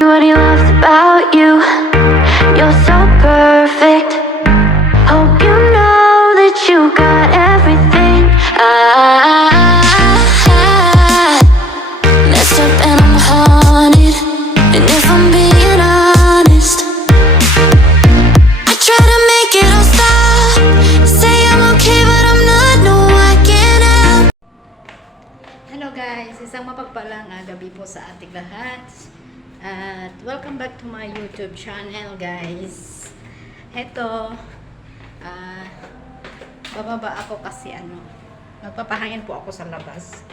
What he loves about you, you're so perfect. Hope you know that you got everything. I and I'm haunted. And if I'm being honest, I try to make it all stop. Say I'm okay, but I'm not. No, I can't. Hello guys, isang mapagpalang ah, gabi po sa ating lahat. At welcome back to my YouTube channel guys. Heto, ah, bababa ako kasi ano, magpapahangin po ako sa labas.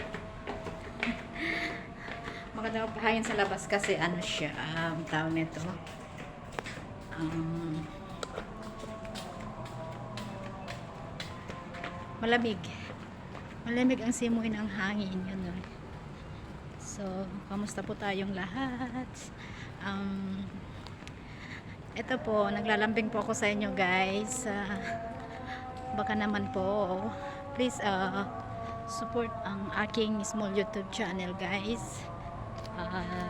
Maganda magpahangin sa labas kasi ano siya, um, tawag nito. Um, malamig. Malamig ang simoy ng hangin yun. no? So, kamusta po tayong lahat? Um, ito po, naglalambing po ako sa inyo guys. Ah, baka naman po, please uh, support ang aking small YouTube channel guys. Ah,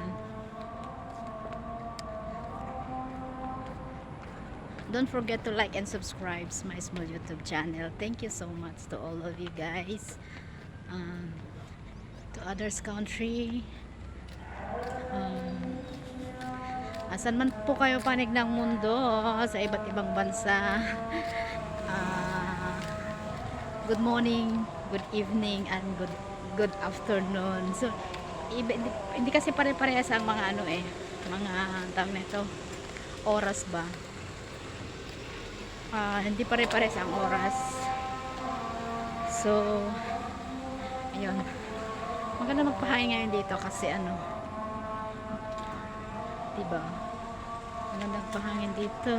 don't forget to like and subscribe my small YouTube channel. Thank you so much to all of you guys. Um, to others country. Um, asan man po kayo panig ng mundo sa iba't ibang bansa. Ah, good morning, good evening, and good good afternoon. So, iba, hindi, hindi kasi pare-parehas ang mga ano eh, mga tawag nito, oras ba? Ah, hindi pare-parehas ang oras. So, ayun. Maganda magpahangin ngayon dito kasi ano, diba? Maganda magpahangin dito.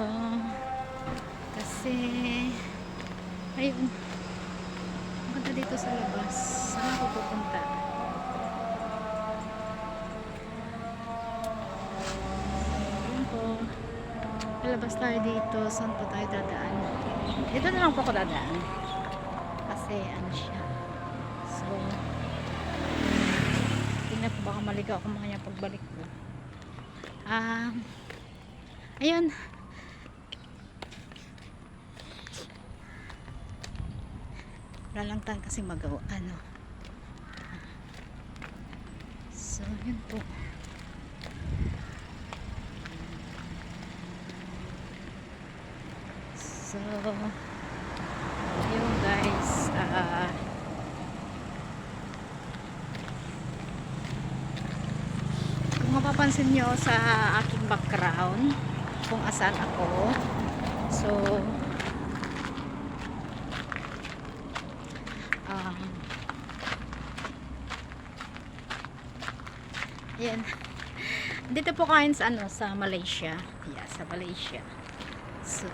Kasi, ayun. Maganda dito sa labas. Saan ako pupunta? Ayun po. Lalabas tayo dito. Saan po tayo dadaan? Dito na lang po ako dadaan. Kasi ano siya. So, baka maligaw ako mga pagbalik ko. Ah, ayun. Wala lang tayo kasi magawa. Ano? So, yun po. So, yun guys. Ah, kung mapapansin nyo sa aking background, kung asan ako, so, um, yan. Dito po kain sa ano, sa Malaysia. Yeah, sa Malaysia. So,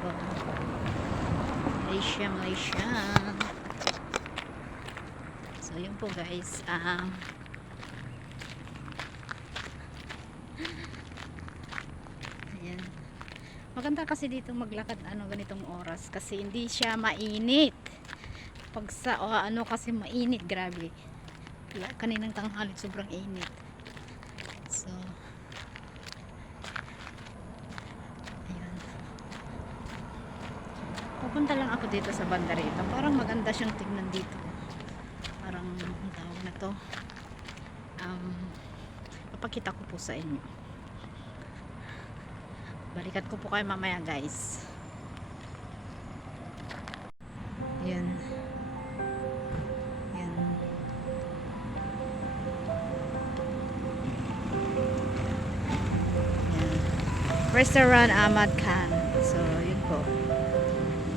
Malaysia, Malaysia. So, yun po guys. Um, ayan. Maganda kasi dito maglakad ano ganitong oras kasi hindi siya mainit. Pag sa o, ano kasi mainit, grabe. Kaninang tanghali sobrang init. So. Pupunta lang ako dito sa banda rito. Parang maganda siyang tignan dito. Parang ang ang tawag na to um, papakita ko po sa inyo balikat ko po kayo mamaya guys. Yan yan restaurant Ahmad Khan. So yun po.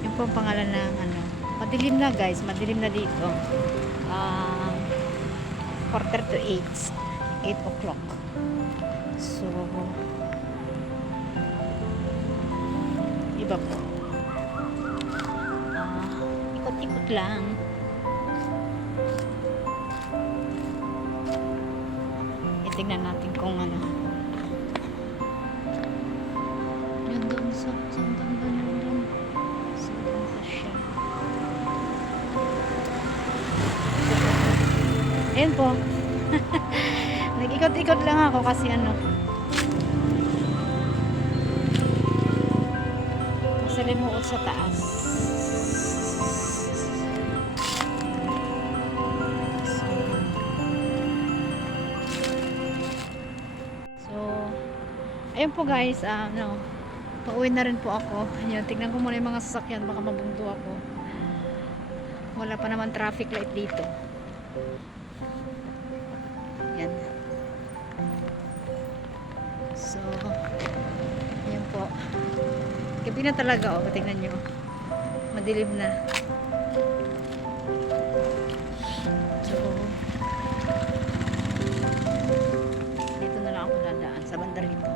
Yun po ang pangalan ng ano madilim na guys. Madilim na dito. Ah, quarter to 8 8 o'clock. So iba po. Ah, ikot-ikot lang. Itignan natin kung ano. Doon sa sa doon doon doon doon sa doon pa siya Ayan po. Nag-ikot-ikot lang ako kasi ano. Masalimuot sa taas. So, ayun po guys, ah, ano, pauwi na rin po ako. Ayan, tignan ko muna yung mga sasakyan, baka mabungdo ako. Wala pa naman traffic light dito. Yan. So. Gabi na talaga, oh. Tingnan nyo. Madilim na. So, dito na lang ako dadaan sa banda rito.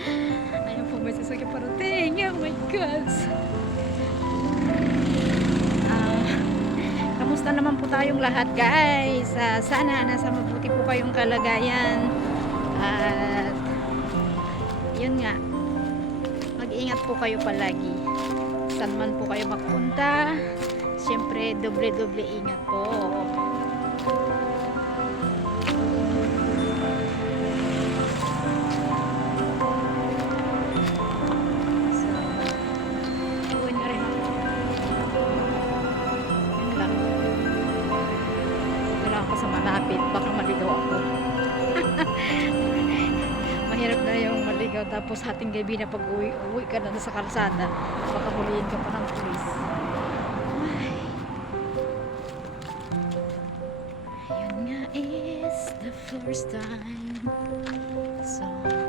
Ayun po, may sasakyan parating. Oh my God. Ah, Kamusta naman po tayong lahat guys? Ah, sana nasa mabuti po kayong kalagayan. At yun nga, mag-ingat po kayo palagi. Saan man po kayo magpunta, siyempre doble-doble ingat po. Sa malapit. Baka maligaw ako. Mahirap na yung maligaw. Tapos hating gabi na pag uwi, uwi ka na sa kalsada. Baka huliin ka pa ng pulis. Ay. Yun nga is the first time. So,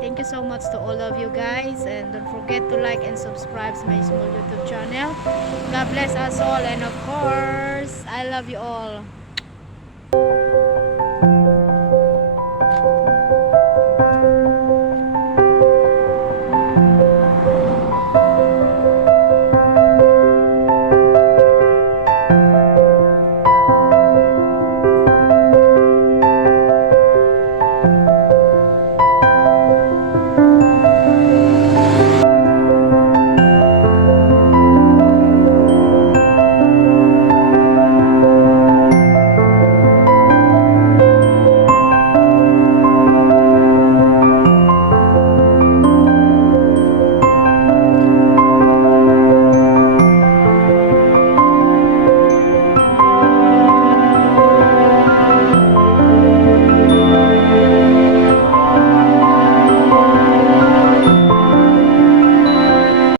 Thank you so much to all of you guys and don't forget to like and subscribe to my small YouTube channel. God bless us all and of course, I love you all.